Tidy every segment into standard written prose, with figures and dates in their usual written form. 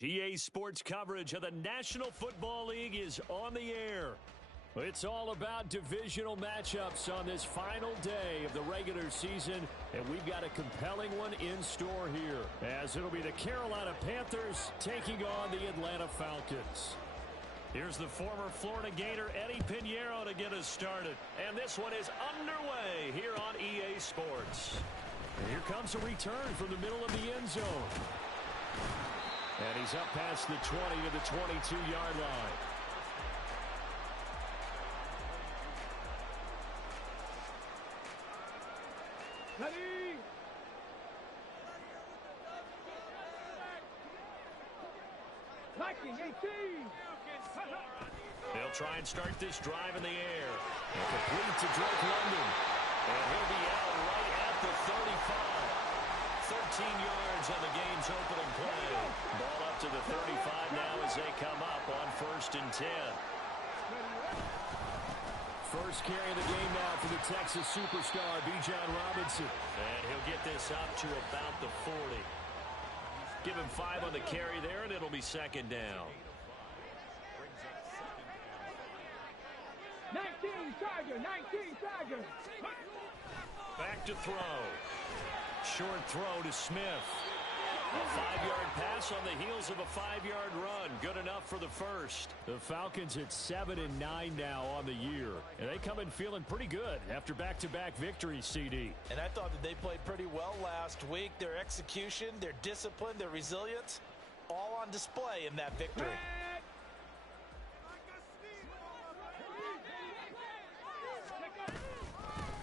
EA Sports coverage of the National Football League is on the air. It's all about divisional matchups on this final day of the regular season, and we've got a compelling one in store here, as it'll be the Carolina Panthers taking on the Atlanta Falcons. Here's the former Florida Gator Eddie Pinheiro to get us started, and this one is underway here on EA Sports. And here comes a return from the middle of the end zone. And he's up past the 20 to the 22-yard line. Ready? Liking 18. They'll try and start this drive in the air. And complete to Drake London. And he'll be out right at the 35. 13 yards on the game's opening play. Ball up to the 35 now as they come up on 1st and 10. First carry of the game now for the Texas superstar, Bijan Robinson. And he'll get this up to about the 40. Give him 5 on the carry there, and it'll be 2nd down. 19 Tiger, 19 Tiger. Back to throw. Short throw to Smith. A 5-yard pass on the heels of a 5-yard run. Good enough for the first. The Falcons at 7-9 now on the year. And they come in feeling pretty good after back-to-back victories, CD. And I thought that they played pretty well last week. Their execution, their discipline, their resilience, all on display in that victory.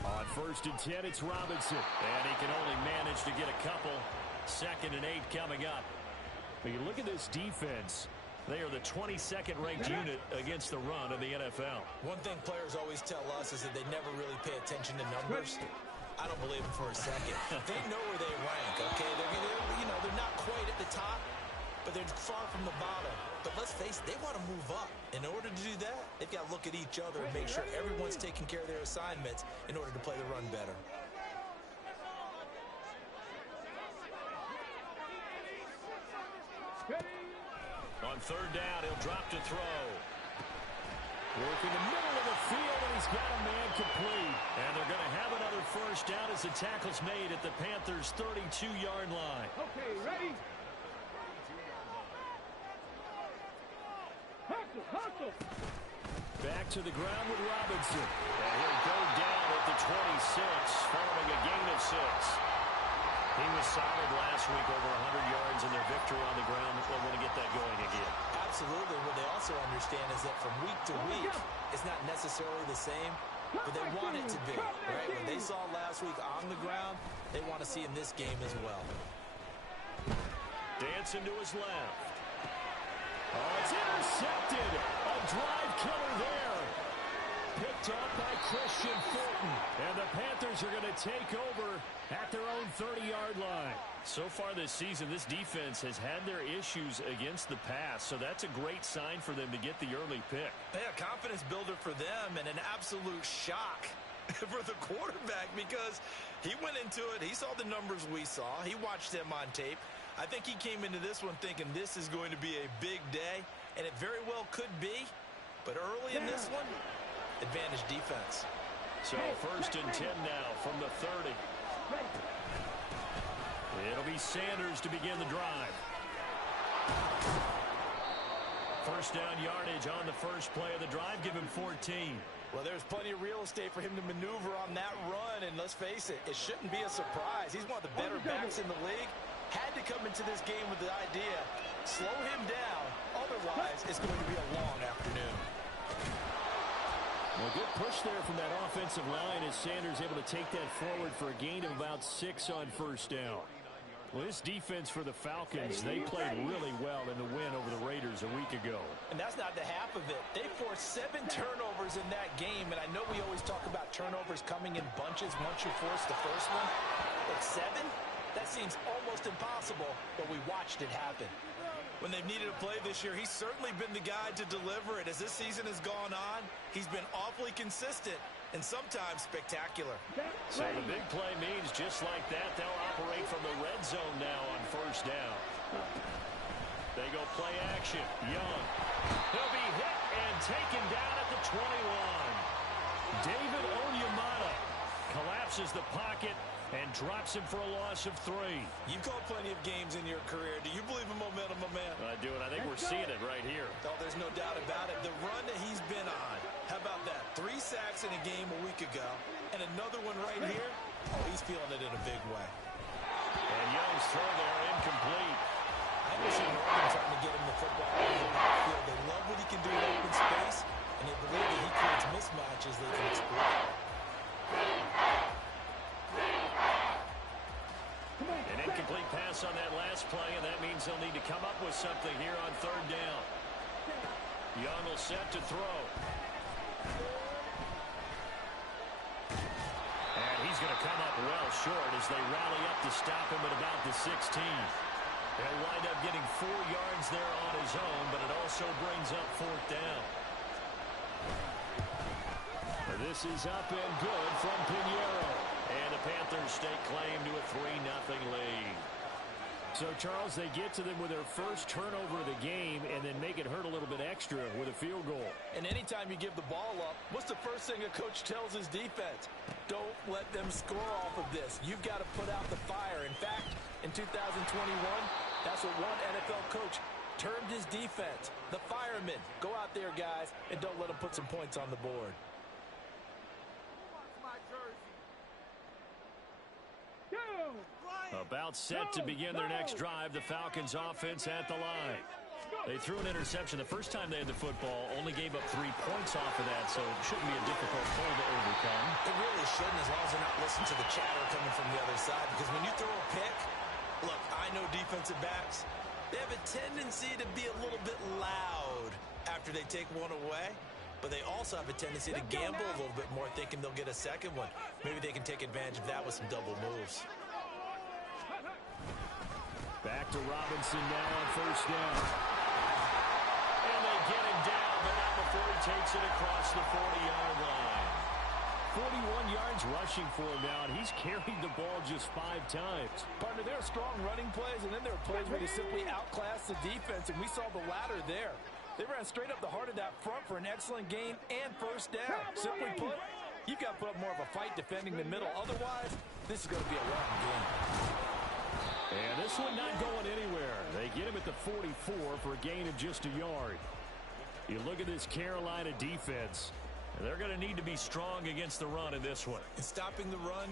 On 1st and 10, it's Robinson. And he can only manage to get a couple. 2nd and 8 coming up. But you look at this defense. They are the 22nd ranked unit against the run in the NFL. One thing players always tell us is that they never really pay attention to numbers. I don't believe them for a second. They know where they rank, okay? They're not quite at the top, but they're far from the bottom. But let's face it, they want to move up. In order to do that, they've got to look at each other and make sure everyone's taking care of their assignments in order to play the run better. On 3rd down, he'll drop to throw. Working the middle of the field, and he's got a man complete. And they're going to have another 1st down as the tackle's made at the Panthers' 32-yard line. Okay, ready? Hustle. Back to the ground with Robinson. And he'll go down at the 26, following a gain of 6. He was solid last week, over 100 yards in their victory on the ground. They want to get that going again. Absolutely. What they also understand is that from week to week, it's not necessarily the same, but they want it to be, right? What they saw last week on the ground, they want to see in this game as well. Dancing to his left. Oh, it's intercepted. A drive killer there. Picked up by Christian Fulton. And the Panthers are going to take over at their own 30-yard line. So far this season, this defense has had their issues against the pass, so that's a great sign for them to get the early pick. Yeah, confidence builder for them and an absolute shock for the quarterback because he went into it. He saw the numbers we saw. He watched them on tape. I think he came into this one thinking this is going to be a big day, and it very well could be. But early in this one, advantage defense. So 1st and 10 now from the 30. It'll be Sanders to begin the drive. 1st down yardage on the first play of the drive. Give him 14. Well, there's plenty of real estate for him to maneuver on that run. And let's face it, it shouldn't be a surprise. He's one of the better backs in the league. Had to come into this game with the idea, slow him down. Otherwise, it's going to be a long afternoon. Well, good push there from that offensive line as Sanders able to take that forward for a gain of about 6 on 1st down. Well, this defense for the Falcons, they played really well in the win over the Raiders a week ago. And that's not the half of it. They forced 7 turnovers in that game, and I know we always talk about turnovers coming in bunches once you force the first one. But 7? That seems almost impossible, but we watched it happen. When they've needed a play this year, he's certainly been the guy to deliver it. As this season has gone on, he's been awfully consistent and sometimes spectacular. So the big play means just like that, they'll operate from the red zone now on 1st down. They go play action. Young. He'll be hit and taken down at the 21. David Onyemata collapses the pocket and drops him for a loss of 3. You've called plenty of games in your career. Do you believe in momentum, my man? I do, and I think we're seeing it right here. Oh, there's no doubt about it. The run that he's been on. How about that? 3 sacks in a game a week ago, and another one right here. Oh, he's feeling it in a big way. And Young's throw there incomplete. I haven't seen Oregon trying to get him the football over the field. They love what he can do in open space, and they believe that he creates mismatches they can exploit. An incomplete pass on that last play, and that means they'll need to come up with something here on 3rd down. Young will set to throw. And he's going to come up well short as they rally up to stop him at about the 16. He'll wind up getting 4 yards there on his own, but it also brings up 4th down. This is up and good from Pinheiro. And the Panthers stake claim to a 3-0 lead. So, Charles, they get to them with their first turnover of the game and then make it hurt a little bit extra with a field goal. And anytime you give the ball up, what's the first thing a coach tells his defense? Don't let them score off of this. You've got to put out the fire. In fact, in 2021, that's what one NFL coach termed his defense. The firemen. Go out there, guys, and don't let them put some points on the board. About set to begin their next drive, the Falcons offense at the line. They threw an interception the first time they had the football, only gave up 3 points off of that, so it shouldn't be a difficult goal to overcome. It really shouldn't, as long as they're not listening to the chatter coming from the other side, because when you throw a pick, look, I know defensive backs, they have a tendency to be a little bit loud after they take one away, but they also have a tendency to gamble a little bit more, thinking they'll get a second one. Maybe they can take advantage of that with some double moves. Back to Robinson now on 1st down. And they get him down, but not before he takes it across the 40-yard line. 41 yards rushing for him now, and he's carried the ball just 5 times. Partner, there are strong running plays, and then there are plays where they simply outclass the defense, and we saw the latter there. They ran straight up the heart of that front for an excellent gain and 1st down. Simply put, you've got to put up more of a fight defending the middle. Otherwise, this is going to be a long game. And this one not going anywhere. They get him at the 44 for a gain of just a yard. You look at this Carolina defense. They're going to need to be strong against the run in this one. And stopping the run,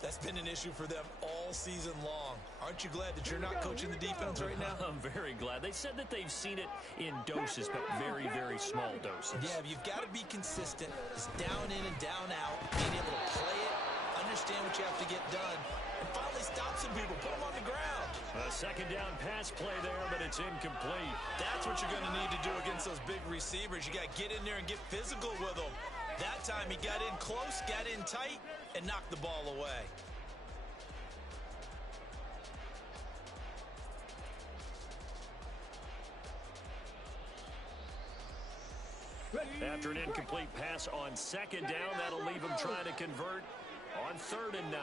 that's been an issue for them all season long. Aren't you glad that you're not coaching the defense right now? I'm very glad. They said that they've seen it in doses, but very, very small doses. Yeah, you've got to be consistent. It's down in and down out, being able to play it, understand what you have to get done, and finally stop some people, put them on the ground. A 2nd down pass play there, but it's incomplete. That's what you're going to need to do against those big receivers. You got to get in there and get physical with them. That time he got in close, got in tight, and knocked the ball away. After an incomplete pass on 2nd down, that'll leave him trying to convert on 3rd and 9.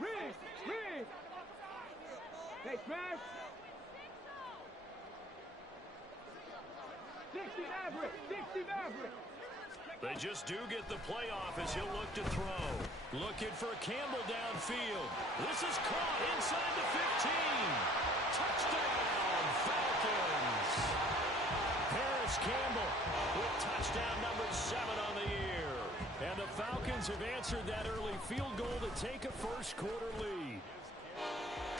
Rig! Hey, smash! 60 Maverick! They just do get the playoff as he'll look to throw. Looking for Campbell downfield. This is caught inside the 15. Touchdown, Falcons. Paris Campbell with touchdown number 7 on the year. And the Falcons have answered that early field goal to take a first-quarter lead.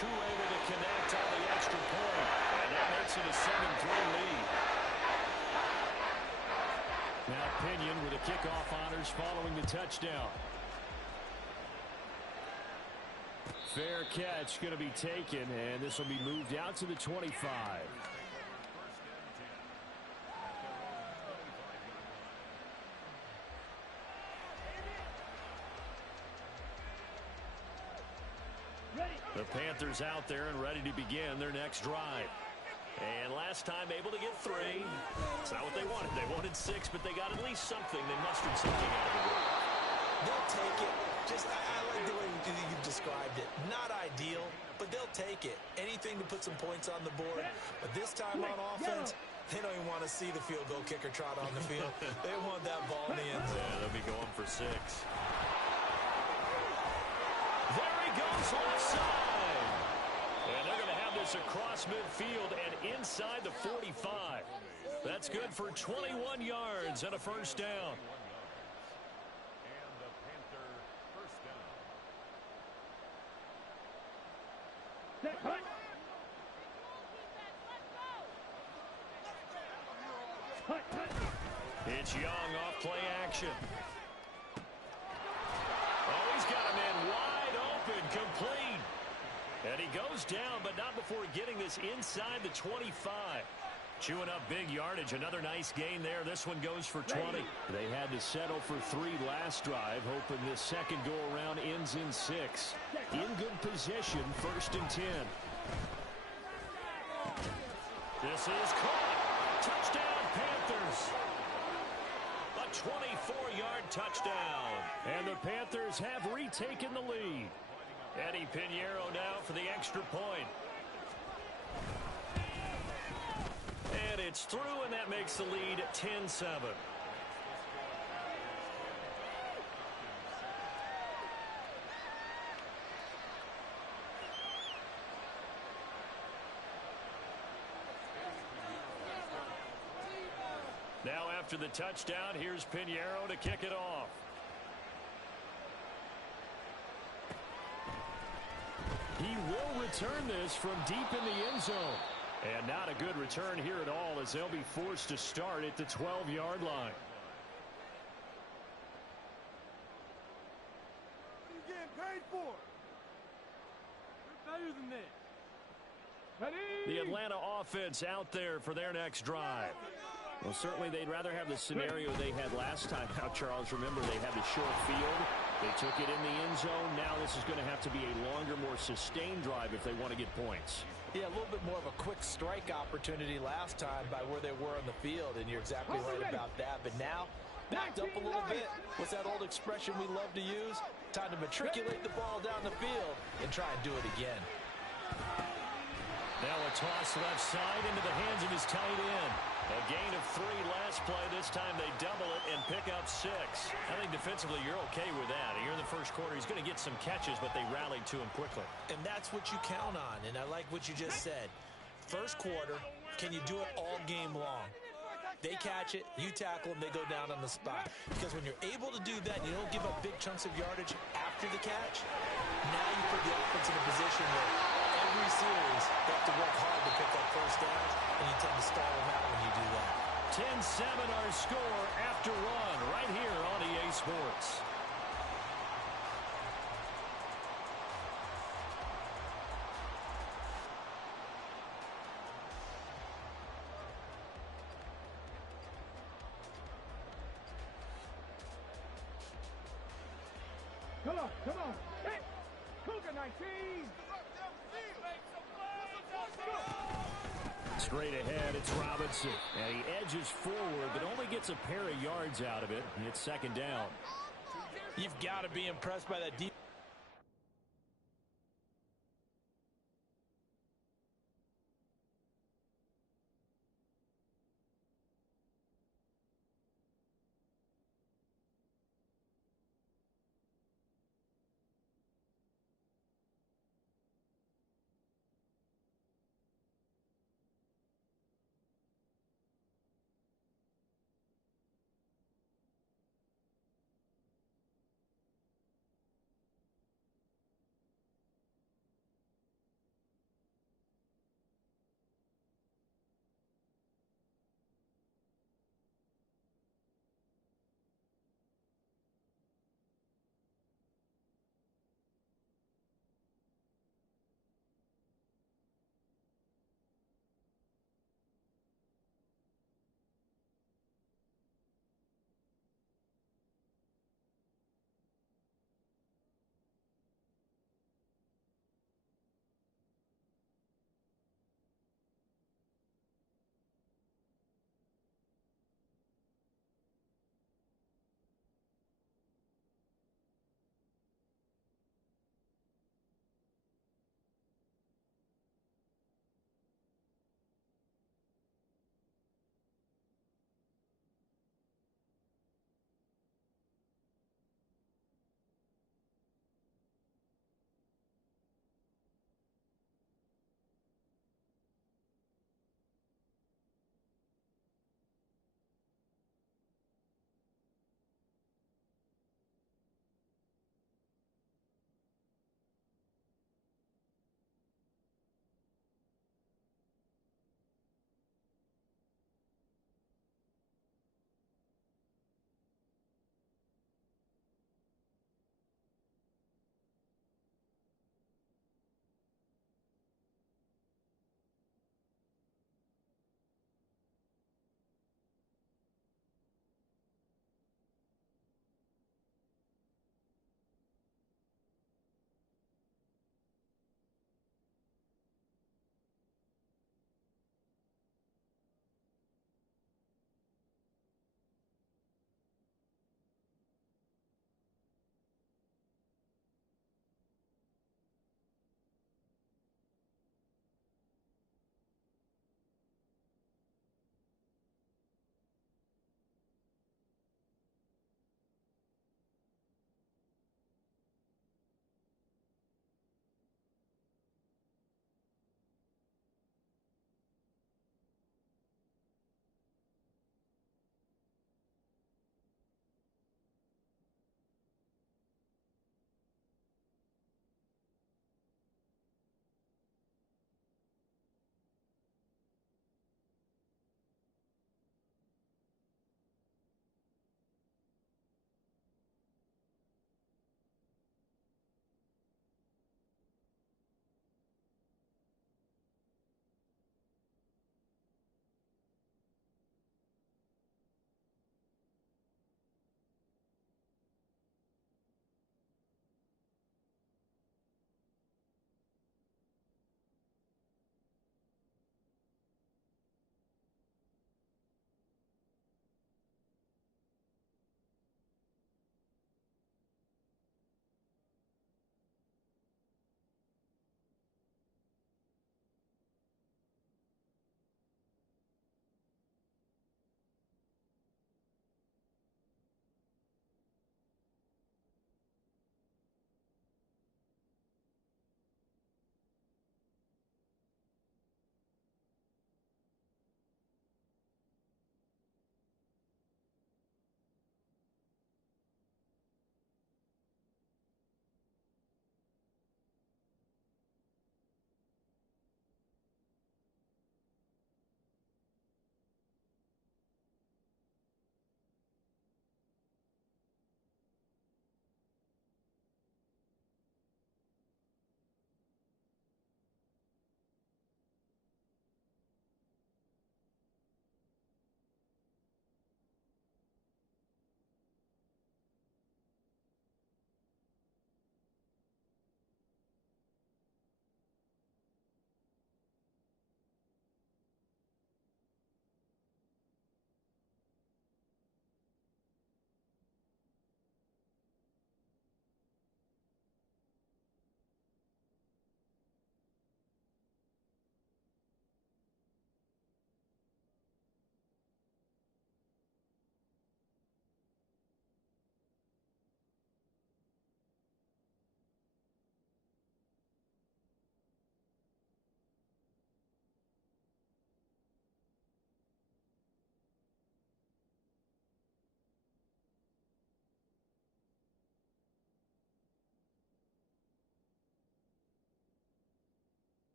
Koo able to connect on the extra point, and that makes it a 7-3 lead. Now Pinion with the kickoff honors following the touchdown. Fair catch going to be taken, and this will be moved out to the 25. The Panthers out there and ready to begin their next drive. And last time able to get 3. It's not what they wanted. They wanted 6, but they got at least something. They mustered something out of the game. They'll take it. I like the way you described it. Not ideal, but they'll take it. Anything to put some points on the board. But this time on offense, they don't even want to see the field goal kicker trot on the field. They want that ball in the end zone. Yeah, they'll be going for 6. There he goes, left side. And they're going to have this across midfield and inside the 45. That's good for 21 yards and a first down. It's Young off play action. Oh, he's got a man wide open, complete. And he goes down, but not before getting this inside the 25. Chewing up big yardage. Another nice gain there. This one goes for 20. They had to settle for 3 last drive, hoping this second go-around ends in 6. In good position, 1st and 10. This is caught. Touchdown, Panthers. A 24-yard touchdown. And the Panthers have retaken the lead. Eddie Pinheiro now for the extra point. And it's through, and that makes the lead 10-7. Now after the touchdown, here's Pinheiro to kick it off. He will return this from deep in the end zone. And not a good return here at all, as they'll be forced to start at the 12-yard line. What are you getting paid for? You're better than this. Ready? The Atlanta offense out there for their next drive. Well, certainly they'd rather have the scenario they had last time out, Charles. Remember, they had the short field. They took it in the end zone. Now this is going to have to be a longer, more sustained drive if they want to get points. Yeah, a little bit more of a quick strike opportunity last time by where they were on the field, and you're exactly right about that. But now, backed up a little bit. What's that old expression we love to use? Time to matriculate the ball down the field and try and do it again. Now a toss left side into the hands of his tight end. A gain of 3 last play. This time they double it and pick up 6. I think defensively you're okay with that. Here in the first quarter, he's going to get some catches, but they rallied to him quickly. And that's what you count on, and I like what you just said. First quarter, can you do it all game long? They catch it, you tackle them, they go down on the spot. Because when you're able to do that, you don't give up big chunks of yardage after the catch, now you put the offense in a position where every series they have to work hard to pick up first downs, and you tend to stall them out when you do that. 10-7 our score after one right here on EA Sports. Come on, come on. Hey, Cougar 19. Straight ahead, it's Robinson. And he edges forward, but only gets a pair of yards out of it. And it's 2nd down. You've got to be impressed by that deep.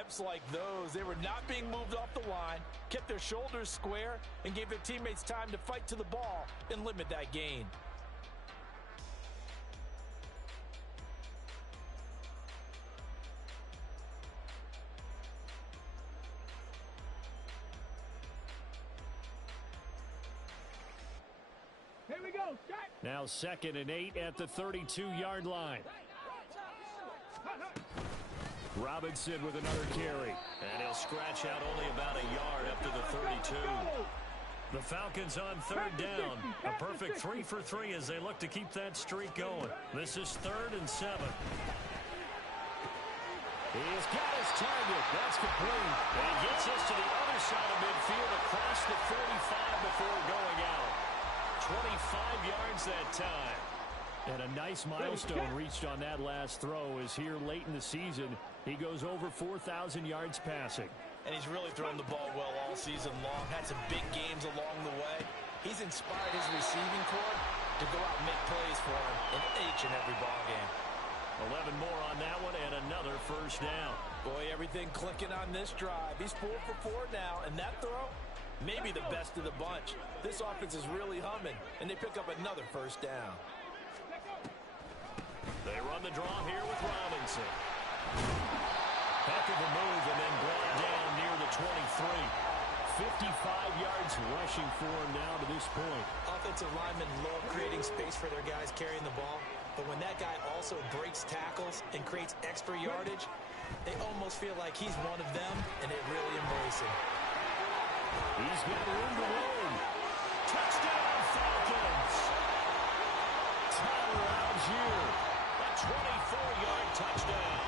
reps like those. They were not being moved off the line, kept their shoulders square, and gave their teammates time to fight to the ball and limit that gain. Here we go. Now 2nd and 8 at the 32-yard line. Robinson with another carry. And he'll scratch out only about a yard up to the 32. The Falcons on 3rd down. A perfect 3 for 3 as they look to keep that streak going. This is 3rd and 7. He's got his target. That's complete. And he gets us to the other side of midfield across the 45 before going out. 25 yards that time. And a nice milestone reached on that last throw as here late in the season, he goes over 4,000 yards passing. And he's really thrown the ball well all season long. Had some big games along the way. He's inspired his receiving corps to go out and make plays for him in each and every ball game. 11 more on that one and another first down. Boy, everything clicking on this drive. He's 4 for 4 now, and that throw, maybe the best of the bunch. This offense is really humming, and they pick up another first down. They run the draw here with Robinson. Heck of a move and then brought down near the 23. 55 yards rushing for him now to this point. Offensive linemen love creating space for their guys carrying the ball, but when that guy also breaks tackles and creates extra yardage, they almost feel like he's one of them, and they really embrace him. He's got room to roam. Touchdown, Falcons! Tyler Algier, a 24-yard touchdown.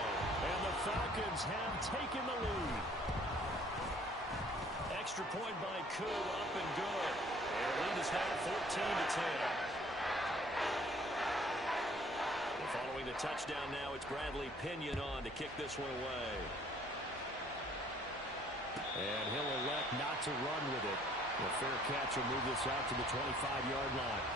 And the Falcons have taken the lead. Extra point by Koo, up and good. Their lead is now 14-10. Following the touchdown now, it's Bradley Pinion on to kick this one away. And he'll elect not to run with it. A fair catch will move this out to the 25-yard line.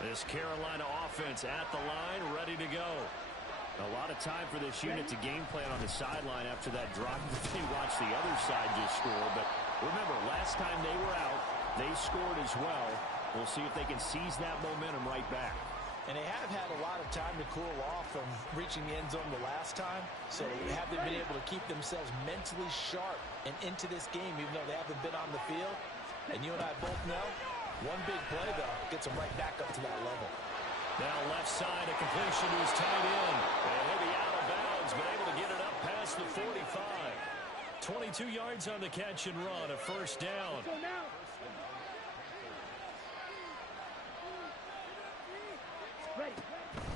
This Carolina offense at the line, ready to go. A lot of time for this unit to game plan on the sideline after that drop. They watched the other side just score. But remember, last time they were out, they scored as well. We'll see if they can seize that momentum right back. And they have had a lot of time to cool off from reaching the end zone the last time. So have they been able to keep themselves mentally sharp and into this game, even though they haven't been on the field? And you and I both know, one big play, though, gets them right back up to that level. Now left side, a completion to his tight end. And he'll be out of bounds, but able to get it up past the 45. 22 yards on the catch and run, a first down.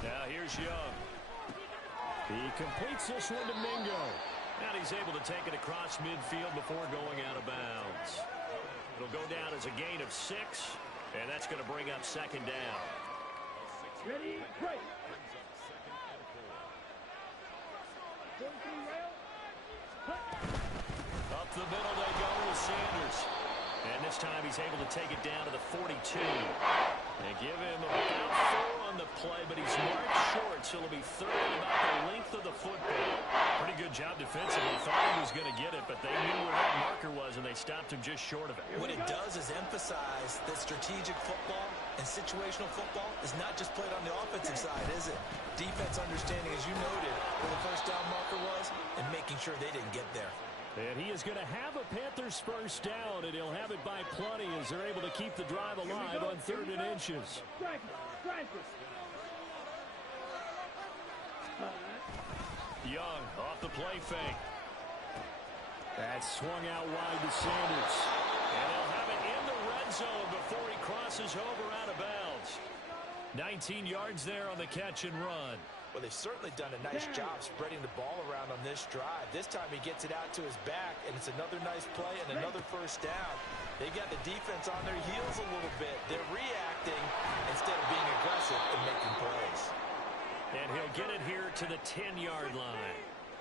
Now here's Young. He completes this one to Mingo. And he's able to take it across midfield before going out of bounds. It'll go down as a gain of 6, and that's going to bring up second down. Ready, break. Up the middle they go with Sanders. And this time he's able to take it down to the 42. They give him about 4 on the play, but he's marked short, so it'll be third and about the length of the football. Pretty good job defensively. Thought he was going to get it, but they knew where that marker was, and they stopped him just short of it. What it does is emphasize that strategic football and situational football is not just played on the offensive side, is it? Defense understanding, as you noted, where the first down marker was and making sure they didn't get there. And he is going to have a Panthers first down, and he'll have it by plenty as they're able to keep the drive alive on 3rd and inches. Young off the play fake. That's swung out wide to Sanders. And he'll have it in the red zone before he crosses over out of bounds. 19 yards there on the catch and run. Well, they've certainly done a nice job spreading the ball around on this drive. This time he gets it out to his back, and it's another nice play and another first down. They got the defense on their heels a little bit. They're reacting instead of being aggressive and making plays. And he'll get it here to the 10-yard line.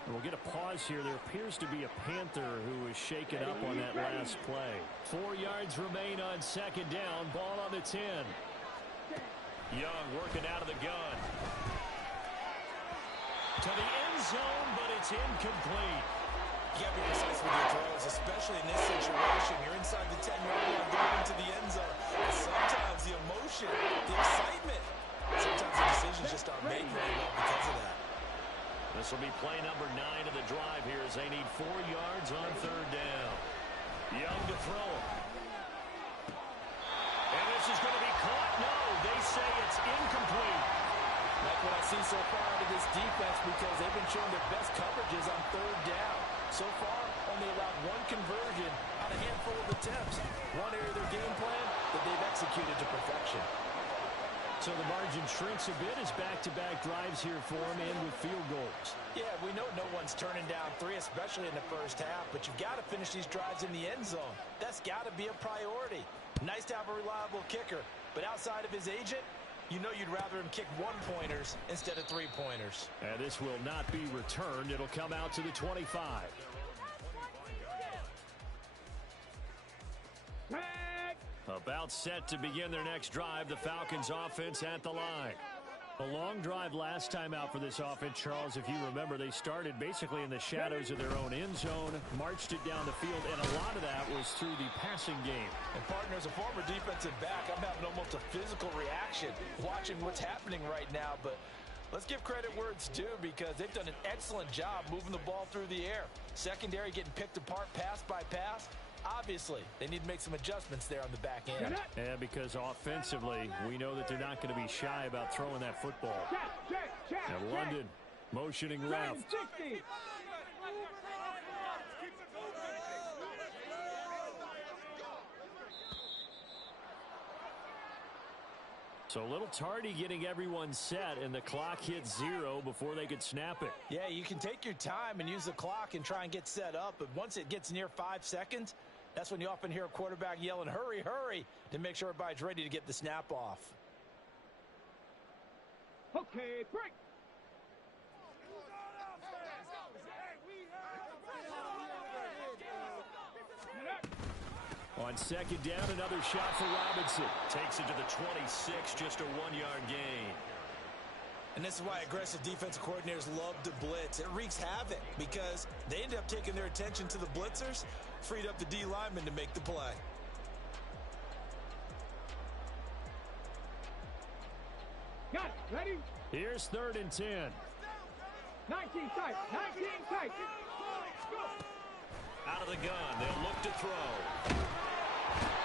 We'll get a pause here. There appears to be a Panther who was shaken up on that last play. 4 yards remain on second down. Ball on the 10. Young working out of the gun. To the end zone, but it's incomplete. You got to be precise with your throws, especially in this situation. You're inside the 10-yard line going into the end zone. And sometimes the emotion, the excitement, sometimes the decisions just aren't made very well because of that. This will be play number 9 of the drive here as they need 4 yards on third down. Young to throw. And this is going to be caught. No, they say it's incomplete. Like what I see so far out of this defense, because they've been showing their best coverages on third down. So far, only allowed 1 conversion on a handful of attempts. One area of their game plan that they've executed to perfection. So the margin shrinks a bit as back-to-back drives here for them and with field goals. Yeah, we know no one's turning down 3, especially in the first half, but you've got to finish these drives in the end zone. That's got to be a priority. Nice to have a reliable kicker, but outside of his agent, you know you'd rather him kick 1-pointers instead of 3-pointers. And this will not be returned. It'll come out to the 25. About set to begin their next drive. The Falcons offense at the line. A long drive last time out for this offense, Charles. If you remember, they started basically in the shadows of their own end zone, marched it down the field, and a lot of that was through the passing game. And partner, as a former defensive back, I'm having almost a physical reaction watching what's happening right now. But let's give credit where it's due, because they've done an excellent job moving the ball through the air. Secondary getting picked apart pass by pass. Obviously, they need to make some adjustments there on the back end. Yeah, because offensively, we know that they're not going to be shy about throwing that football. And London motioning left. So a little tardy getting everyone set, and the clock hits 0 before they could snap it. Yeah, you can take your time and use the clock and try and get set up, but once it gets near 5 seconds, that's when you often hear a quarterback yelling, hurry, hurry, to make sure everybody's ready to get the snap off. Okay, break. On second down, another shot for Robinson. Takes it to the 26, just a 1-yard gain. And this is why aggressive defensive coordinators love to blitz. It wreaks havoc because they end up taking their attention to the blitzers, freed up the D lineman to make the play. Got it. Ready? Here's 3rd and 10. 19 tight. 19 tight. Out of the gun. They'll look to throw.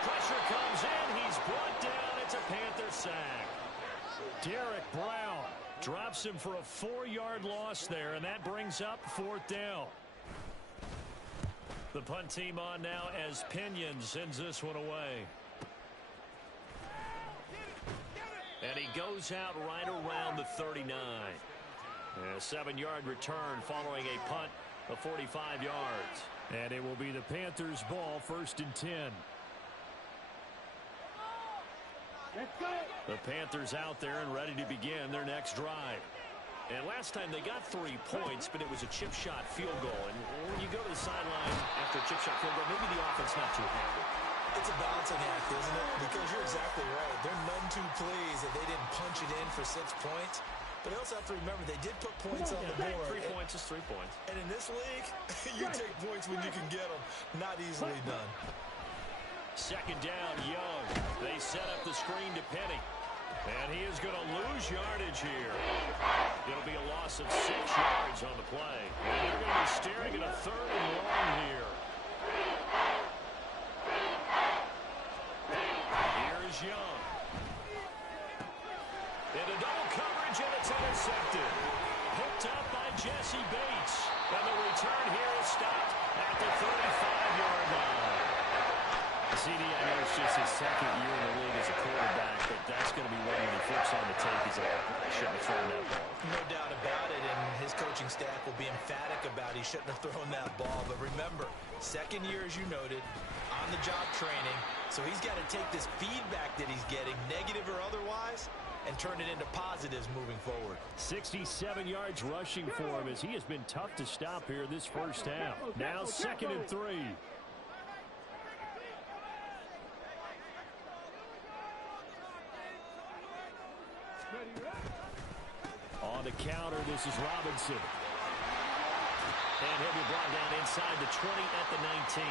Pressure comes in. He's brought down. It's a Panther sack. Derek Brown drops him for a 4-yard loss there, and that brings up 4th down. The punt team on now as Pinion sends this one away. And he goes out right around the 39. A 7-yard return following a punt of 45 yards. And it will be the Panthers' ball, 1st and 10. Let's go. The Panthers out there and ready to begin their next drive. And last time they got 3 points, but it was a chip shot field goal. And when you go to the sideline after a chip shot field goal, maybe the offense not too happy. It's a balancing act, isn't it? Because you're exactly right. They're none too pleased that they didn't punch it in for 6 points. But they also have to remember they did put points on the board. 3 points is 3 points. And in this league, you take points when you can get them. Not easily done. Second down, Young. They set up the screen to Penny. And he is going to lose yardage here. It'll be a loss of 6 yards on the play. And they're going to be staring at a 3rd and long here. Here's Young. Into double coverage, and it's intercepted. Picked up by Jesse Bates. And the return here is stopped at the 35-yard line. CD, I know it's just his 2nd year in the league as a quarterback, but that's going to be one when he flips on the tape. He's like, I shouldn't have thrown that ball. No doubt about it, and his coaching staff will be emphatic about he shouldn't have thrown that ball. But remember, 2nd year, as you noted, on-the-job training, so he's got to take this feedback that he's getting, negative or otherwise, and turn it into positives moving forward. 67 yards rushing for him as he has been tough to stop here this first half. Now 2nd and 3. On the counter, this is Robinson. And he'll be brought down inside the 20 at the 19.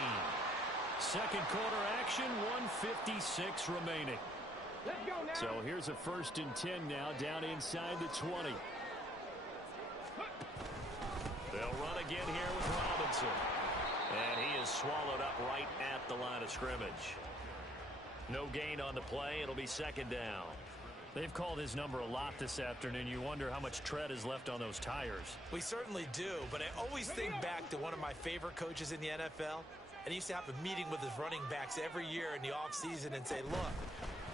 Second quarter action, 1:56 remaining. Let's go now. So here's a 1st and 10 now, down inside the 20. They'll run again here with Robinson. And he is swallowed up right at the line of scrimmage. No gain on the play. It'll be 2nd down. They've called his number a lot this afternoon. You wonder how much tread is left on those tires. We certainly do, but I always think back to one of my favorite coaches in the NFL. And he used to have a meeting with his running backs every year in the offseason and say, look,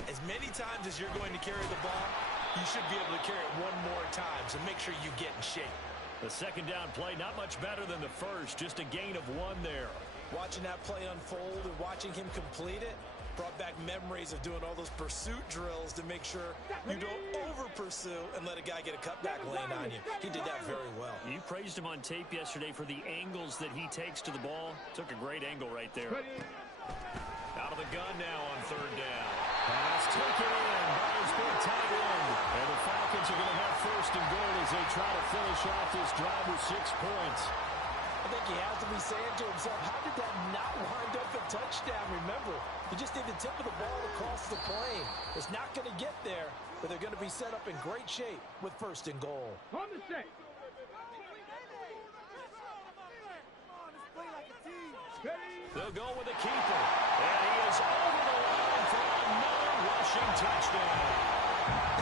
as many times as you're going to carry the ball, you should be able to carry it one more time, so make sure you get in shape. The 2nd down play, not much better than the first, just a gain of 1 there. Watching that play unfold and watching him complete it brought back memories of doing all those pursuit drills to make sure you don't over-pursue and let a guy get a cutback lane on you. He did that very well. You praised him on tape yesterday for the angles that he takes to the ball. Took a great angle right there. Out of the gun now on 3rd down. Pass taken in by his big tight end. And the Falcons are going to have 1st and goal as they try to finish off this drive with 6 points. I think he has to be saying to himself, how did that not wind up a touchdown? Remember, you just need the tip of the ball across the plane. It's not going to get there, but they're going to be set up in great shape with 1st and goal. On the set. They'll go with the keeper. And he is over the line for another rushing touchdown.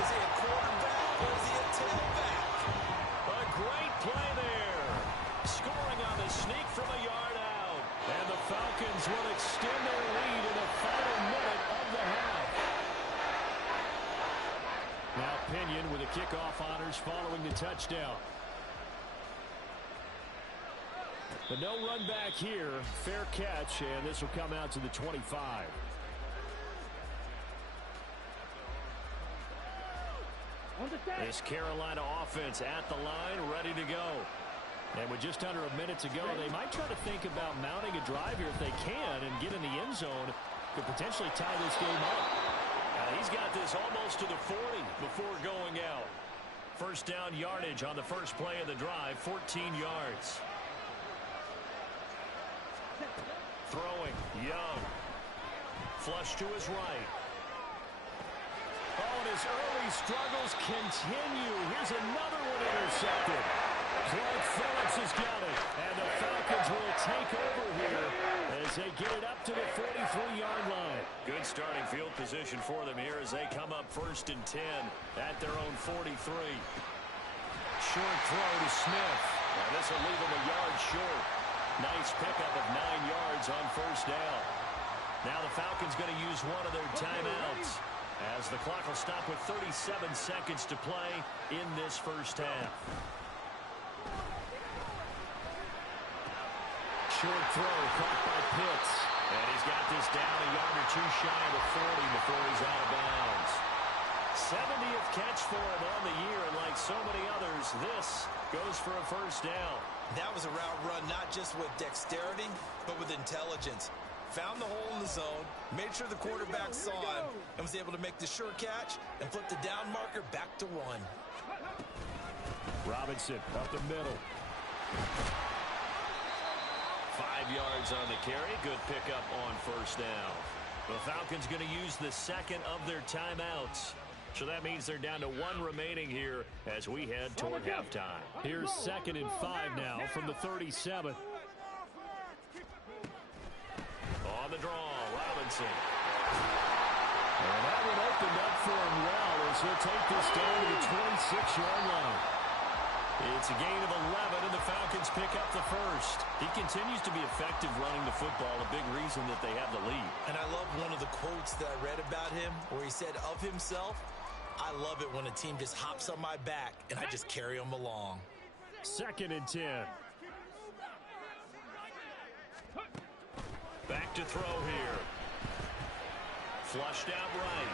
Is he a quarterback or is he a tailback? A great play there. Scoring on the sneak from a yard out. And the Falcons will extend their lead in the final minute of the half. Now Pinion with the kickoff honors following the touchdown. But no run back here. Fair catch, and this will come out to the 25. This Carolina offense at the line, ready to go. And with just under a minute to go, they might try to think about mounting a drive here if they can and get in the end zone. Could potentially tie this game up. He's got this almost to the 40 before going out. 1st down yardage on the first play of the drive, 14 yards. Throwing, Young. Flush to his right. Oh, and his early struggles continue. Here's another one intercepted. Clark Phillips has got it. And the Falcons will take over here as they get it up to the 43-yard line. Good starting field position for them here as they come up 1st and 10 at their own 43. Short throw to Smith. Now this will leave him a yard short. Nice pickup of 9 yards on 1st down. Now the Falcons going to use one of their timeouts as the clock will stop with 37 seconds to play in this first half. Short throw caught by Pitts. And he's got this down a yard or 2 shy of the 40 before he's out of bounds. 70th catch for him on the year, and like so many others, this goes for a 1st down. That was a route run not just with dexterity, but with intelligence. Found the hole in the zone, made sure the quarterback saw him, and was able to make the sure catch and flip the down marker back to 1. Robinson up the middle. 5 yards on the carry. Good pickup on 1st down. The Falcons going to use the 2nd of their timeouts. So that means they're down to 1 remaining here as we head toward halftime. Here's 2nd and 5 now from the 37. On the draw, Robinson. And that one opened up for him well as he'll take this down to the 26-yard line. It's a gain of 11, and the Falcons pick up the 1st. He continues to be effective running the football, a big reason that they have the lead. And I love one of the quotes that I read about him where he said of himself, I love it when a team just hops on my back and I just carry them along. 2nd and 10. Back to throw here. Flushed out right.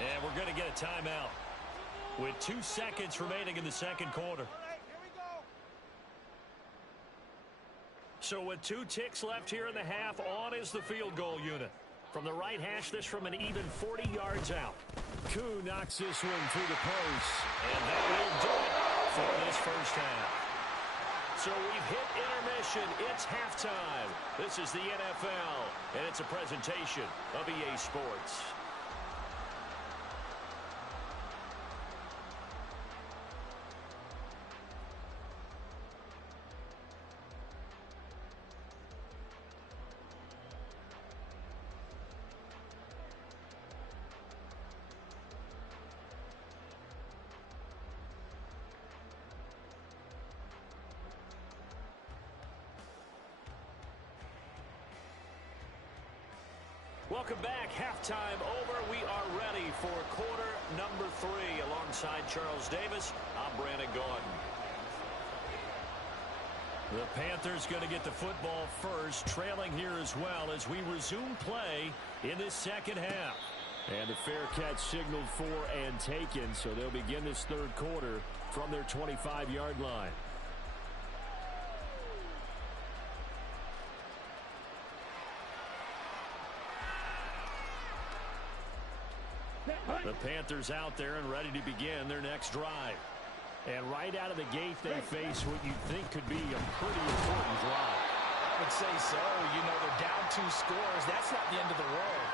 And we're going to get a timeout with 2 seconds remaining in the second quarter. So with 2 ticks left here in the half, on is the field goal unit. From the right hash, this from an even 40 yards out. Koo knocks this one through the post, and that will do it for this first half. So we've hit intermission. It's halftime. This is the NFL, and it's a presentation of EA Sports. Welcome back. Halftime over. We are ready for quarter number 3. Alongside Charles Davis, I'm Brandon Gaudin. The Panthers going to get the football first, trailing here as well as we resume play in this second half. And a fair catch signaled for and taken, so they'll begin this third quarter from their 25-yard line. The Panthers out there and ready to begin their next drive. And right out of the gate, they face what you'd think could be a pretty important drive. I would say so. You know, they're down 2 scores. That's not the end of the world.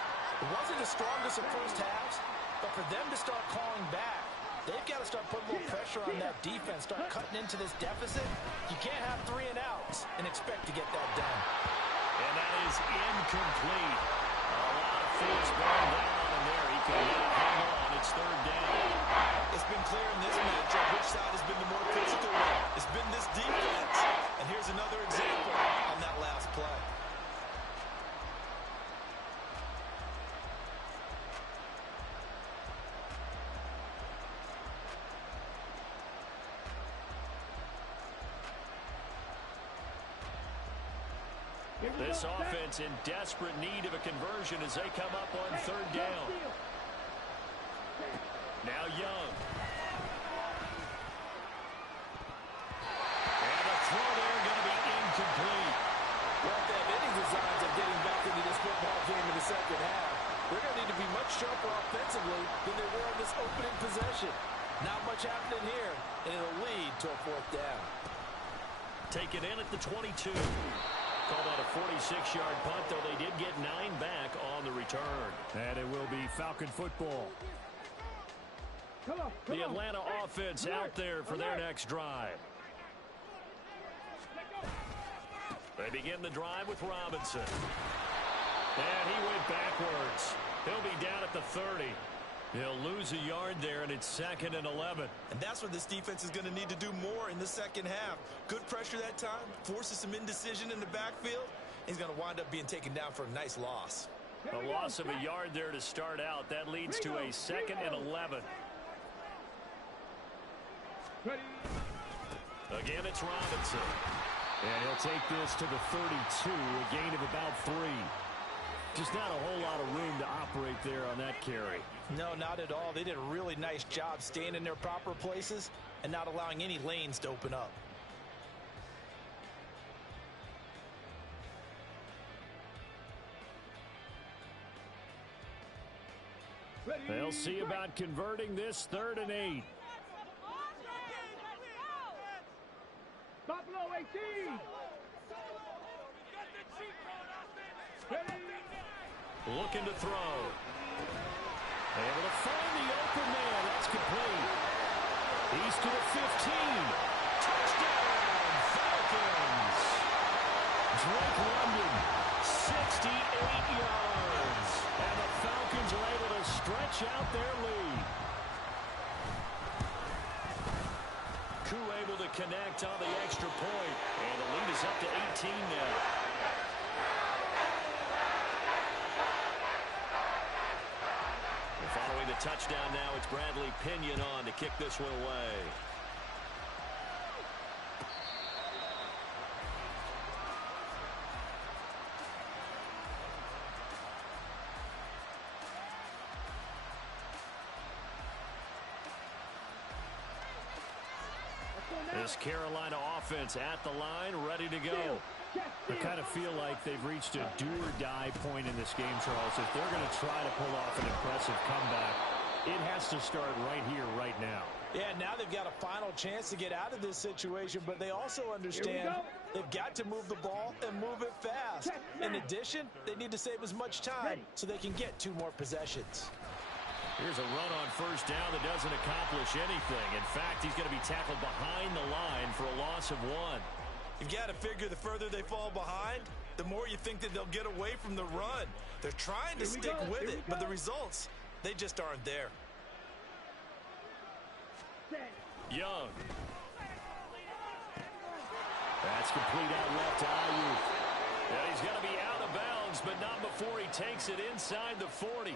It wasn't the strongest of first halves, but for them to start calling back, they've got to start putting a little pressure on that defense, start cutting into this deficit. You can't have 3 and outs and expect to get that done. And that is incomplete. A lot of things going down on him there. He could not hang on. It's third down. It's been clear in this matchup which side has been the more physical one. It's been this defense. And here's another example on that last play. This offense in desperate need of a conversion as they come up on third down. Now Young. And the throw there going to be incomplete. Well, if they have any designs of getting back into this football game in the second half, they're going to need to be much sharper offensively than they were in this opening possession. Not much happening here, and it'll lead to a 4th down. Take it in at the 22. Called out a 46-yard punt, though they did get 9 back on the return. And it will be Falcon football. The Atlanta offense out there for their next drive. They begin the drive with Robinson. And he went backwards. He'll be down at the 30. He'll lose a yard there, and it's 2nd and 11. And that's where this defense is going to need to do more in the second half. Good pressure that time, forces some indecision in the backfield. He's going to wind up being taken down for a nice loss. A loss of a yard there to start out. That leads to a 2nd and 11. Again, it's Robinson. And he'll take this to the 32, a gain of about 3. Just not a whole lot of room to operate there on that carry. No, not at all. They did a really nice job staying in their proper places and not allowing any lanes to open up. They'll see about converting this 3rd and 8. Buffalo 18. Looking to throw. Able to find the open man. That's complete. He's to the 15. Touchdown, Falcons. Drake London, 68 yards. And the Falcons are able to stretch out their lead. Koo able to connect on the extra point. And the lead is up to 18 now. Following the touchdown now, it's Bradley Pinion on to kick this one away. This Carolina offense at the line, ready to go. I kind of feel like they've reached a do-or-die point in this game, Charles. If they're going to try to pull off an impressive comeback, it has to start right here, right now. Yeah, now they've got a final chance to get out of this situation, but they also understand they've got to move the ball and move it fast. In addition, they need to save as much time so they can get 2 more possessions. Here's a run on first down that doesn't accomplish anything. In fact, he's going to be tackled behind the line for a loss of 1. You've got to figure the further they fall behind, the more you think that they'll get away from the run. They're trying to stick with it, but the results, they just aren't there. Young. That's complete out left to Ayuk. And he's going to be out of bounds, but not before he takes it inside the 40.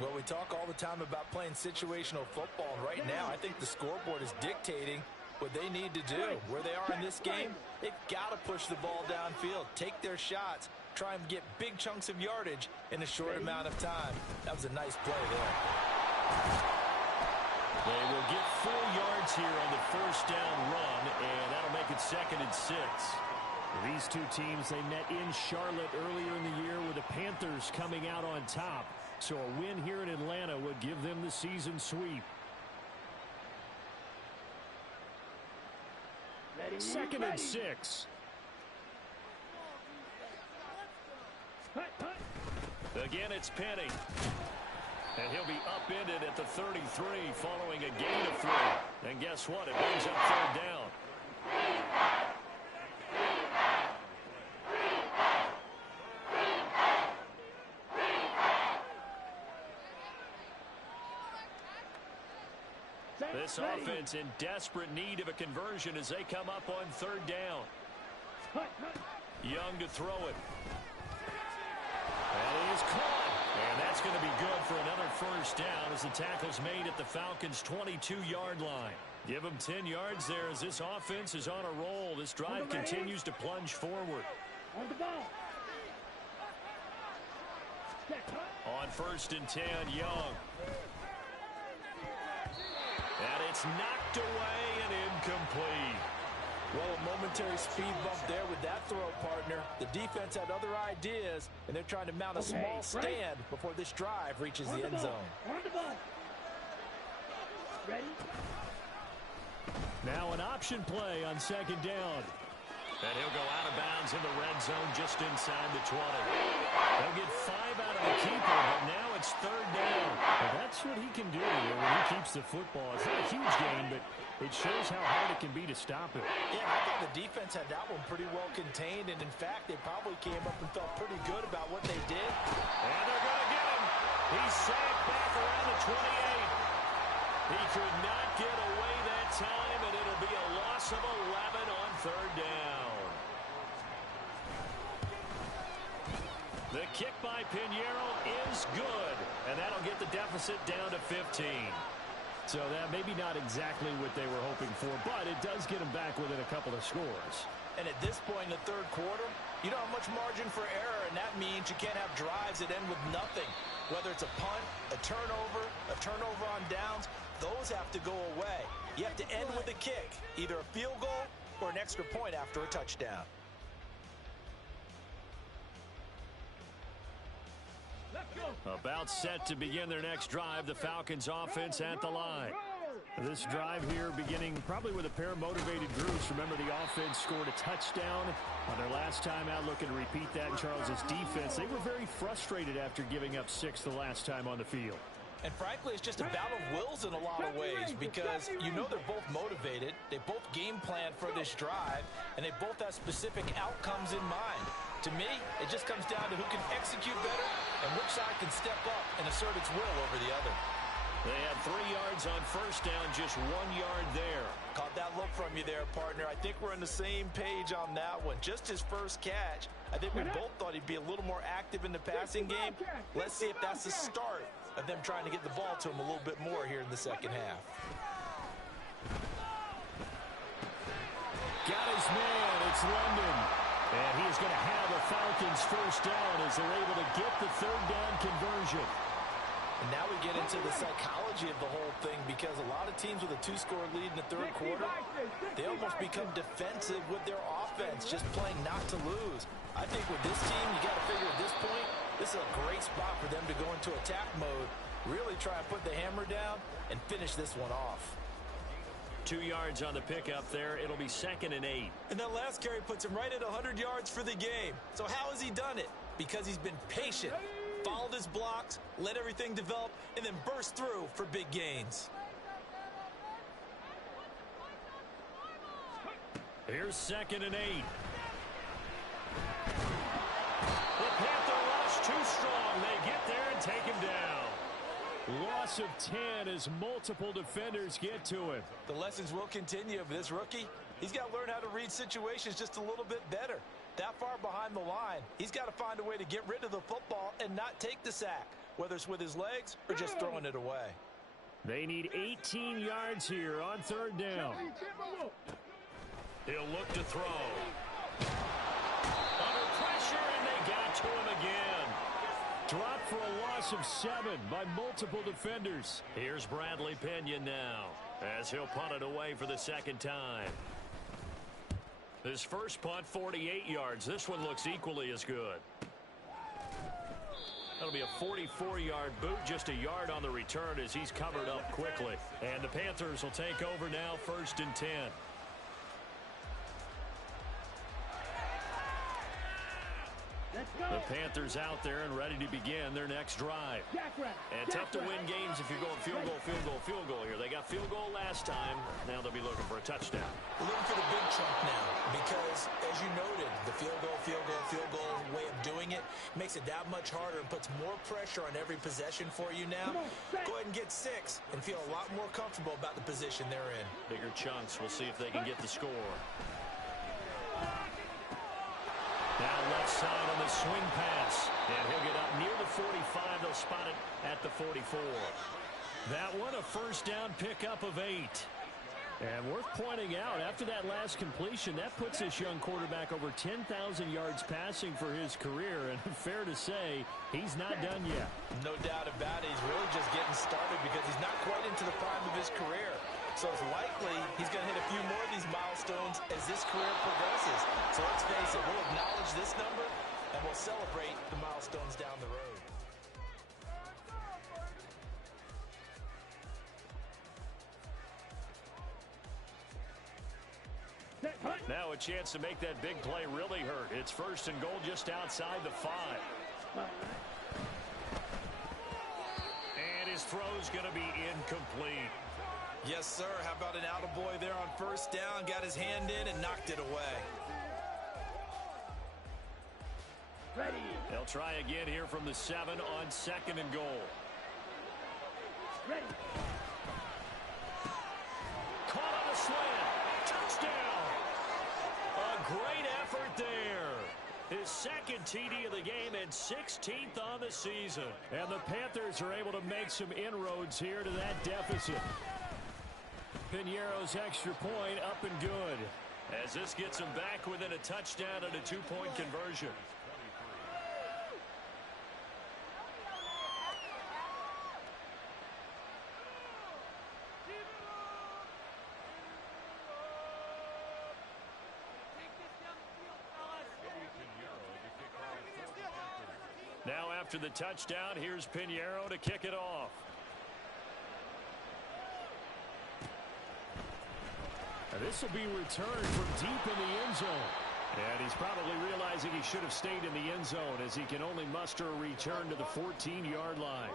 Well, we talk all the time about playing situational football, and right now I think the scoreboard is dictating what they need to do. Where they are in this game, they've got to push the ball downfield, take their shots, try and get big chunks of yardage in a short amount of time. That was a nice play there. They will get 4 yards here on the first down run, and that'll make it 2nd and 6. These two teams, they met in Charlotte earlier in the year with the Panthers coming out on top. So a win here in Atlanta would give them the season sweep. 2nd and 6. Again, it's Penny. And he'll be upended at the 33 following a gain of 3. And guess what? It brings up 3rd down. This offense in desperate need of a conversion as they come up on 3rd down. Young to throw it. And he is caught. And that's going to be good for another first down as the tackle's made at the Falcons' 22-yard line. Give them 10 yards there as this offense is on a roll. This drive continues to plunge forward. On the ball. On 1st and 10, Young. And it's knocked away and incomplete. Well, a momentary speed bump there with that throw, partner. The defense had other ideas, and they're trying to mount a small stand before this drive reaches the end zone. On the ball. Ready? Now an option play on 2nd down. And he'll go out of bounds in the red zone just inside the 20. They'll get 5 out of the keeper, but now it's 3rd down. Well, that's what he can do here when he keeps the football. It's not a huge gain, but it shows how hard it can be to stop it. Yeah, I thought the defense had that one pretty well contained, and in fact, they probably came up and felt pretty good about what they did. And they're going to get him. He's sacked back around the 28. He could not get away that time, and it'll be a loss of 11 on 3rd down. The kick by Pinheiro is good, and that'll get the deficit down to 15. So that maybe not exactly what they were hoping for, but it does get them back within a couple of scores. And at this point in the 3rd quarter, you don't have much margin for error, and that means you can't have drives that end with nothing. Whether it's a punt, a turnover on downs, those have to go away. You have to end with a kick, either a field goal or an extra point after a touchdown. About set to begin their next drive, the Falcons offense at the line. This drive here beginning probably with a pair of motivated groups. Remember, the offense scored a touchdown on their last time out, looking to repeat that in Charles's defense. They were very frustrated after giving up 6 the last time on the field. And frankly, it's just a battle of wills in a lot of ways because you know they're both motivated. They both game plan for this drive, and they both have specific outcomes in mind. To me, it just comes down to who can execute better and which side can step up and assert its will over the other. They have 3 yards on first down, just 1 yard there. Caught that look from you there, partner. I think we're on the same page on that one. Just his first catch. I think we both thought he'd be a little more active in the passing game. Let's see if that's the start of them trying to get the ball to him a little bit more here in the second half. Got his man. It's London. And he's going to have a Falcons first down as they're able to get the 3rd down conversion. And now we get into the psychology of the whole thing, because a lot of teams with a 2-score lead in the third quarter, they almost become defensive with their offense, just playing not to lose. I think with this team, you got to figure at this point, this is a great spot for them to go into attack mode, really try and put the hammer down and finish this one off. 2 yards on the pickup there. It'll be 2nd and 8. And that last carry puts him right at 100 yards for the game. So how has he done it? Because he's been patient, followed his blocks, let everything develop, and then burst through for big gains. Here's 2nd and 8. The Panther rush too strong. They get there and take him down. Loss of 10 as multiple defenders get to him. The lessons will continue of this rookie. He's got to learn how to read situations just a little bit better. That far behind the line, he's got to find a way to get rid of the football and not take the sack, whether it's with his legs or just throwing it away. They need 18 yards here on 3rd down. He'll look to throw. Under pressure, and they got to him again. Dropped for a loss of 7 by multiple defenders. Here's Bradley Pinion now, as he'll punt it away for the 2nd time. His first punt, 48 yards. This one looks equally as good. That'll be a 44-yard boot, just a yard on the return as he's covered up quickly. And the Panthers will take over now, 1st and 10. The Panthers out there and ready to begin their next drive. And tough to win games if you're going field goal, field goal, field goal here. They got field goal last time. Now they'll be looking for a touchdown. Looking for the big chunk now, because as you noted, the field goal way of doing it makes it that much harder and puts more pressure on every possession for you now. Go ahead and get 6 and feel a lot more comfortable about the position they're in. Bigger chunks. We'll see if they can get the score. Now left side on the swing pass. And he'll get up near the 45. They'll spot it at the 44. That one, a first down pickup of 8. And worth pointing out, after that last completion, that puts this young quarterback over 10,000 yards passing for his career. And fair to say, he's not done yet. No doubt about it. He's really just getting started because he's not quite into the prime of his career. So it's likely he's going to hit a few more of these milestones as this career progresses. So let's face it, we'll acknowledge this number and we'll celebrate the milestones down the road. Now a chance to make that big play really hurt. It's 1st and goal just outside the 5. And his throw's going to be incomplete. Yes, sir. How about an attaboy there on 1st down? Got his hand in and knocked it away. Ready. They'll try again here from the 7 on 2nd and goal. Ready. Caught on a slant. Touchdown. A great effort there. His 2nd TD of the game and 16th on the season. And the Panthers are able to make some inroads here to that deficit. Piniero's extra point up and good, as this gets him back within a touchdown and a 2-point conversion. Now after the touchdown, here's Piniero to kick it off. This will be returned from deep in the end zone. And he's probably realizing he should have stayed in the end zone, as he can only muster a return to the 14-yard line.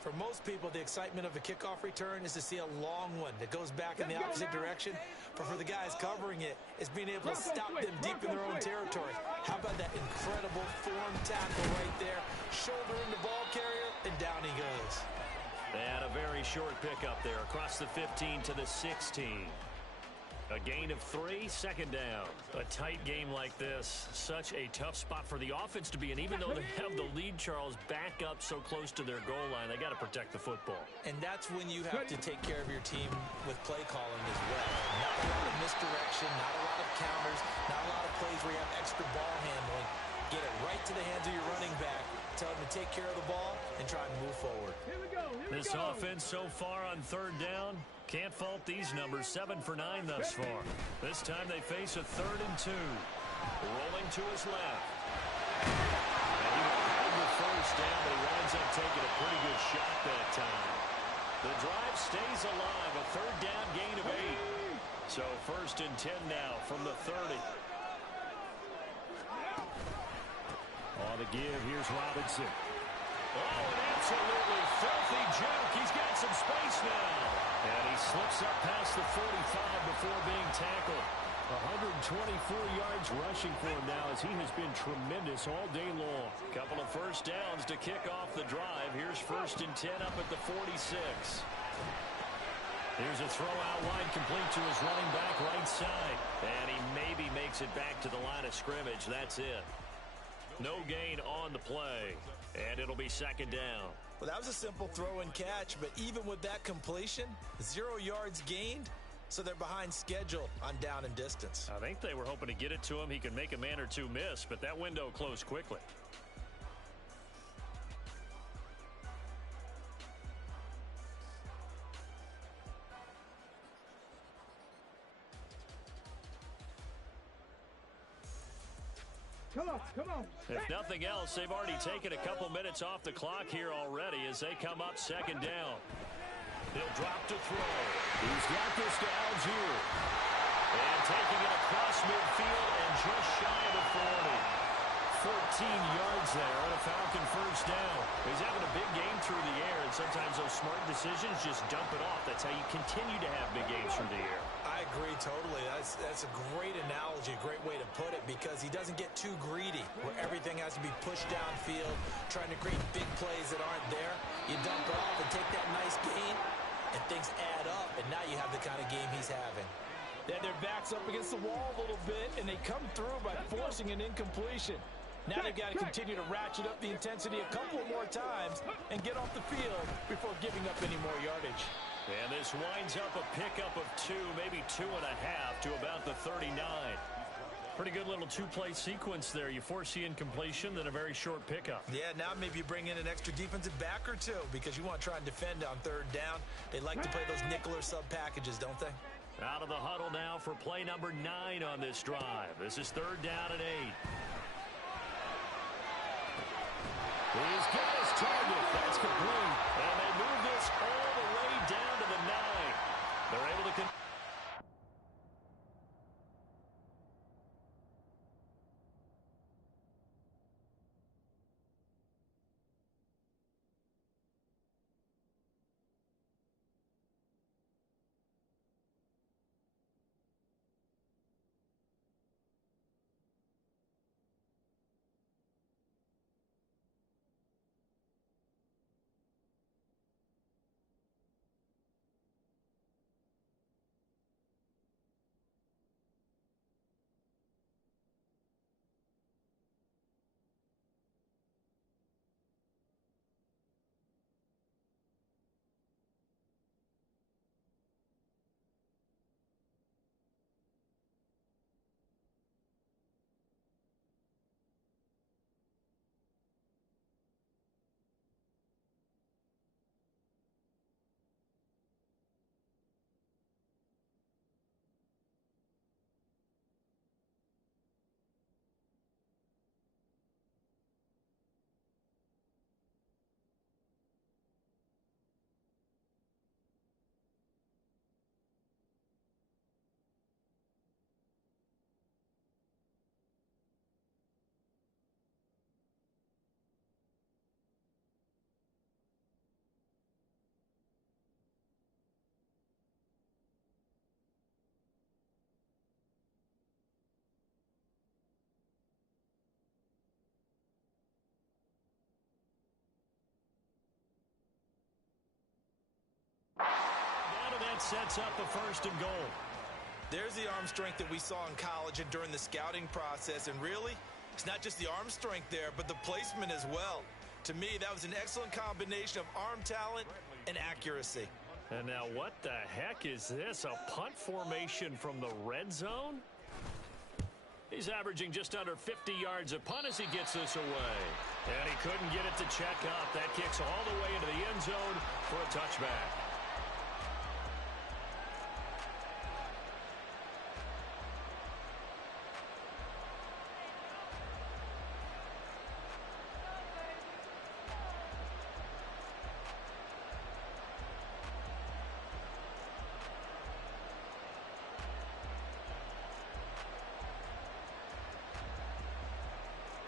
For most people, the excitement of a kickoff return is to see a long one that goes back in the opposite direction. But for the guys covering it, it's being able to stop them deep in their own territory. How about that incredible form tackle right there? Shoulder in the ball carrier, and down he goes. And a very short pickup there across the 15 to the 16. A gain of 3, 2nd down. A tight game like this, such a tough spot for the offense to be in. Even though they have the lead, Charles, back up so close to their goal line, they got to protect the football. And that's when you have to take care of your team with play calling as well. Not a lot of misdirection, not a lot of counters, not a lot of plays where you have extra ball handling. Get it right to the hands of your running back. tell them to take care of the ball and try and move forward. Here we go. This offense so far on third down, can't fault these numbers. 7 for 9 thus far. This time they face a 3rd and 2. Rolling to his left. And he had the first down, but he winds up taking a pretty good shot that time. The drive stays alive. A 3rd down gain of 8. So 1st and 10 now from the 30. On the give, here's Robinson. Oh, an absolutely filthy juke. He's got some space now. And he slips up past the 45 before being tackled. 124 yards rushing for him now as he has been tremendous all day long. Couple of first downs to kick off the drive. Here's 1st and 10 up at the 46. Here's a throw out wide complete to his running back right side. And he maybe makes it back to the line of scrimmage. That's it. No gain on the play. And it'll be 2nd down. Well, that was a simple throw and catch, but even with that completion, 0 yards gained, so they're behind schedule on down and distance. I think they were hoping to get it to him. He could make a man or two miss, but that window closed quickly. Come on. If nothing else, they've already taken a couple minutes off the clock here already as they come up 2nd down. He'll drop to throw. He's got this to Algier. And taking it across midfield and just shy of the 40. 14 yards there on a Falcon first down. He's having a big game through the air, and sometimes those smart decisions just dump it off. That's how you continue to have big games through the air. I agree totally. That's a great analogy, a great way to put it, because he doesn't get too greedy where everything has to be pushed downfield, trying to create big plays that aren't there. You dump it off and take that nice gain, and things add up, and now you have the kind of game he's having. Yeah, their back's up against the wall a little bit, and they come through by forcing an incompletion. Now they've got to continue to ratchet up the intensity a couple more times and get off the field before giving up any more yardage. And this winds up a pickup of 2, maybe 2.5 to about the 39. Pretty good little 2-play sequence there. You force the incompletion, then a very short pickup. Yeah, now maybe you bring in an extra defensive back or two because you want to try and defend on 3rd down. They like to play those nickel or sub packages, don't they? Out of the huddle now for play number 9 on this drive. This is 3rd down and 8. He's got his target. That's complete. And they move this all the way down to the 9. They're able to... Sets up a 1st and goal. There's the arm strength that we saw in college and during the scouting process. And really, it's not just the arm strength there, but the placement as well. To me, that was an excellent combination of arm talent and accuracy. And now what the heck is this? A punt formation from the red zone? He's averaging just under 50 yards a punt as he gets this away. And he couldn't get it to check up. That kicks all the way into the end zone for a touchback.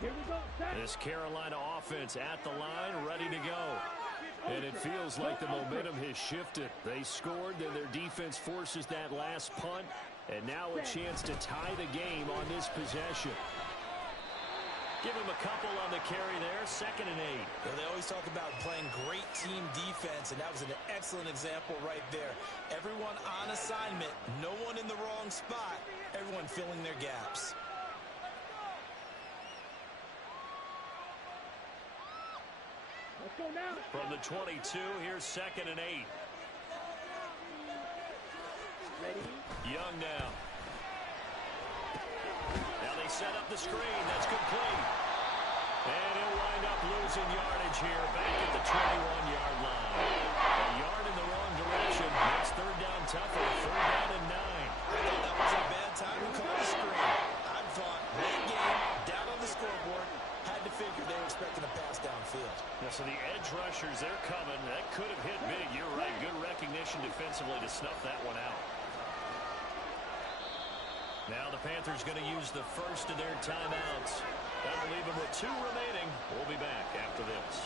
Here we go. This Carolina offense at the line, ready to go. And it feels like the momentum has shifted. They scored, then their defense forces that last punt, and now a chance to tie the game on this possession. Give him a couple on the carry there, 2nd and 8. Yeah, they always talk about playing great team defense, and that was an excellent example right there. Everyone on assignment, no one in the wrong spot, everyone filling their gaps. Let's go now. From the 22, here's 2nd and 8. Ready? Young now. Now they set up the screen. That's complete. And he'll wind up losing yardage here back at the 21-yard line. A yard in the wrong direction. Makes 3rd down tougher. 3rd down and 9. I thought that was a bad time to call the screen. I thought late game, down on the scoreboard, had to figure they were expecting a pass downfield. Yeah, so the edge rushers, they're coming. That could have hit big. You're right. Good recognition defensively to snuff that one out. Now the Panthers going to use the first of their timeouts. That'll leave them with 2 remaining. We'll be back after this.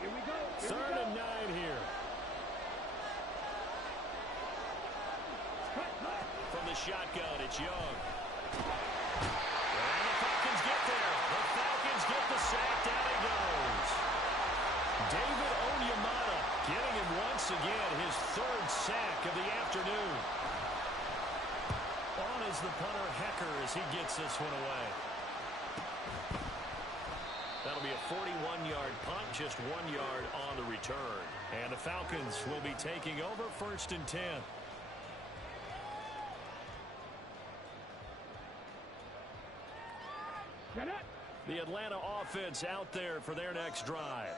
Here we go. 3rd and 9 here. From the shotgun, it's Young. And the Falcons get there. The Falcons get the sack. Down he goes. David Onyemata getting him once again, his 3rd sack of the afternoon. On is the punter, Hecker, as he gets this one away. That'll be a 41-yard punt, just 1 yard on the return. And the Falcons will be taking over 1st and 10. The Atlanta offense out there for their next drive.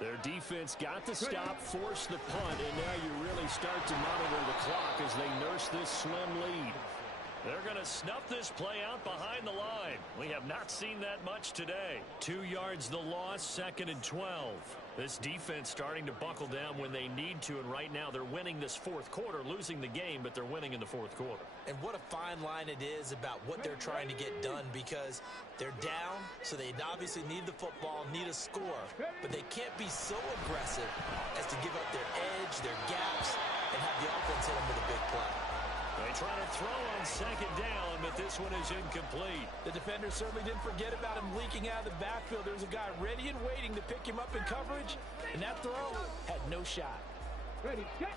Their defense got the stop, forced the punt, and now you really start to monitor the clock as they nurse this slim lead. They're going to snuff this play out behind the line. We have not seen that much today. 2 yards the loss, 2nd and 12. This defense starting to buckle down when they need to, and right now they're winning this 4th quarter, losing the game, but they're winning in the 4th quarter. And what a fine line it is about what they're trying to get done, because they're down, so they obviously need the football, need a score, but they can't be so aggressive as to give up their edge, their gaps, and have the offense hit them with a big play. They try to throw on 2nd down, but this one is incomplete. The defender certainly didn't forget about him leaking out of the backfield. There's a guy ready and waiting to pick him up in coverage, and that throw had no shot. Ready, set.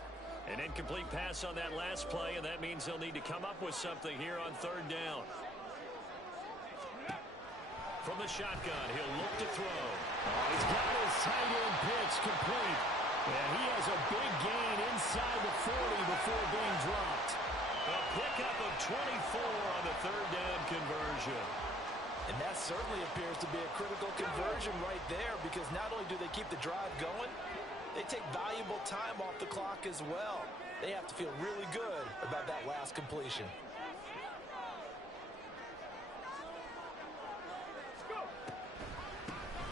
An incomplete pass on that last play, and that means they'll need to come up with something here on 3rd down. From the shotgun, he'll look to throw. Oh, he's got his tight end pitch complete. And he has a big gain inside the 40 before being dropped. A pickup of 24 on the 3rd down conversion. And that certainly appears to be a critical conversion right there, because not only do they keep the drive going, they take valuable time off the clock as well. They have to feel really good about that last completion.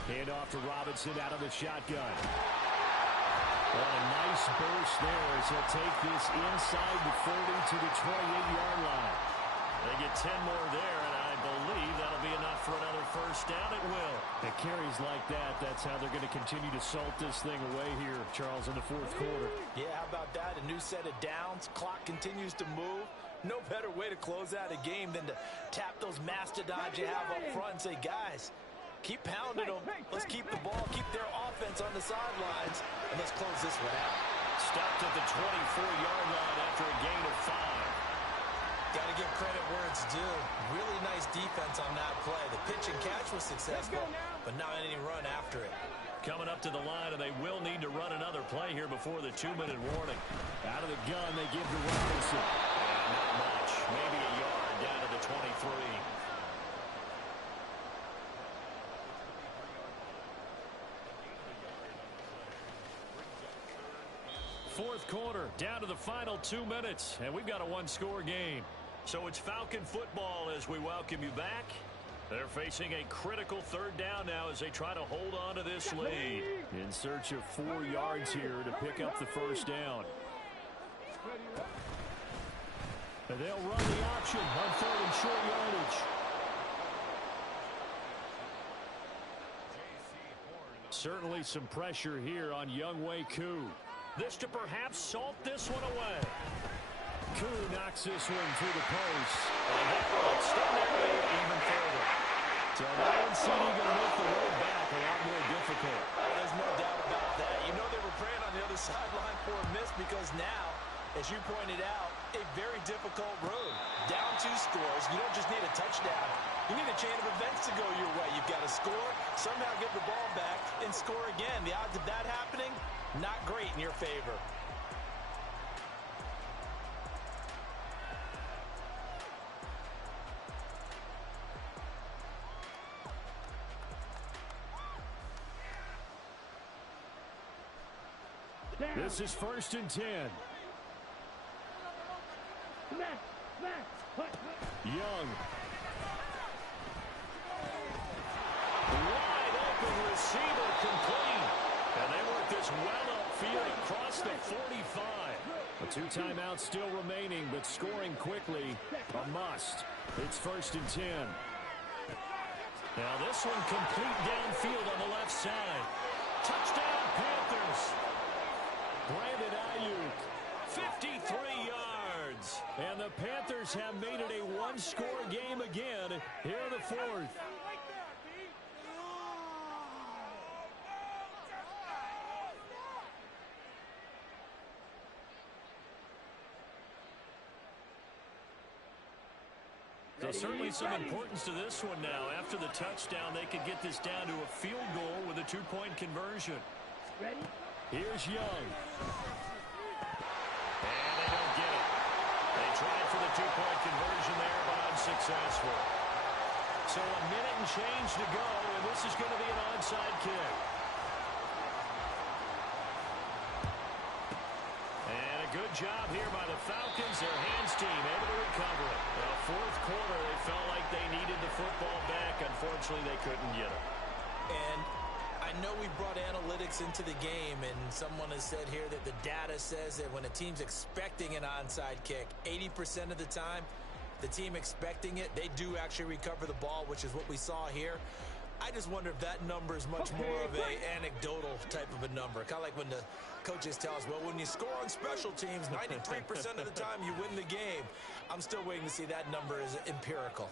Hand off to Robinson out of the shotgun. What a nice burst there as he'll take this inside the 30 to the 28-yard line. They get 10 more there, and I believe that'll be enough for another 1st down. It will. It carries like that. That's how they're going to continue to salt this thing away here, Charles, in the 4th quarter. Yeah, how about that? A new set of downs. Clock continues to move. No better way to close out a game than to tap those mastodons you have up front and say, guys, keep pounding them. Let's keep the ball, keep their offense on the sidelines, and let's close this one out. Stopped at the 24-yard line after a gain of 5. Got to give credit where it's due. Really nice defense on that play. The pitch and catch was successful, but not any run after it. Coming up to the line, and they will need to run another play here before the 2-minute warning. Out of the gun, they give to Robinson. And not much. Maybe a yard down to the 23. Fourth quarter, down to the final 2 minutes, and we've got a one-score game. So it's Falcon football as we welcome you back. They're facing a critical third down now as they try to hold on to this lead. In search of 4 yards here to pick up the first down. And they'll run the option on 3rd and short yardage. Certainly some pressure here on Younghoe Koo. This to perhaps salt this one away. Koo knocks this one through the post. And that will extend their lead even further. So that one's going to make the road back a lot more difficult. There's no doubt about that. You know they were praying on the other sideline for a miss because now, as you pointed out, a very difficult road. Down 2 scores. You don't just need a touchdown. You need a chain of events to go your way. You've got to score, somehow get the ball back, and score again. The odds of that happening, not great in your favor. This is 1st and 10. Young. Wide open receiver complete. And they work this well upfield across the 45. A 2 timeouts still remaining, but scoring quickly, a must. It's 1st and 10. Now this one complete downfield on the left side. Touchdown Panthers. Brandon Ayuk, 53 yards. And the Panthers have made it a one-score game again here in the 4th. So certainly some importance to this one now. After the touchdown, they could get this down to a field goal with a 2-point conversion. Ready? Here's Young. And they don't get it. They tried for the 2-point conversion there, but unsuccessful. So a minute and change to go, and this is going to be an onside kick. And a good job here by the Falcons. Their hands team able to recover it. Well, 4th quarter, they felt like they needed the football back. Unfortunately, they couldn't get it. And I know we brought analytics into the game, and someone has said here that the data says that when a team's expecting an onside kick, 80% of the time, the team expecting it, they do actually recover the ball, which is what we saw here. I just wonder if that number is much more of a anecdotal type of a number. Kind of like when the coaches tell us, well, when you score on special teams, 93% of the time you win the game. I'm still waiting to see that number is empirical.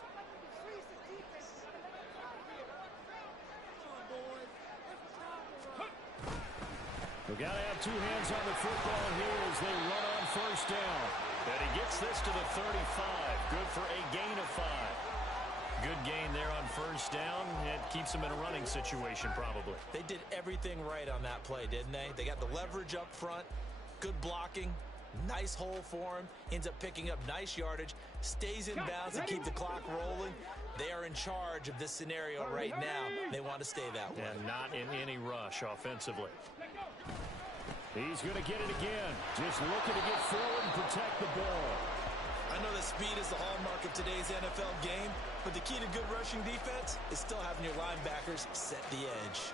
We've got to have 2 hands on the football here as they run on 1st down. And he gets this to the 35. Good for a gain of 5. Good gain there on 1st down. It keeps them in a running situation probably. They did everything right on that play, didn't they? They got the leverage up front, good blocking, nice hole for him, ends up picking up nice yardage, stays in bounds and keep the clock rolling. They are in charge of this scenario right now. They want to stay that way. And not in any rush offensively. He's going to get it again. Just looking to get forward and protect the ball. I know that speed is the hallmark of today's NFL game, but the key to good rushing defense is still having your linebackers set the edge.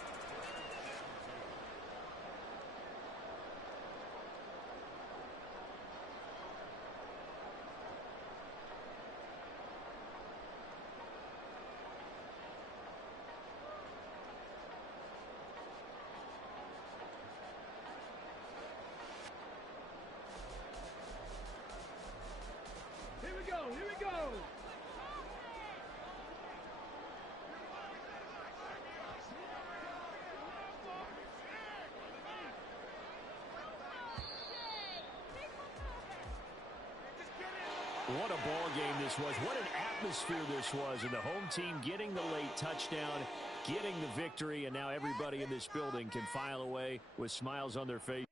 Here we go, here we go. What a ball this was. What an atmosphere this was. And the home team getting the late touchdown, getting the victory, and now everybody in this building can file away with smiles on their face.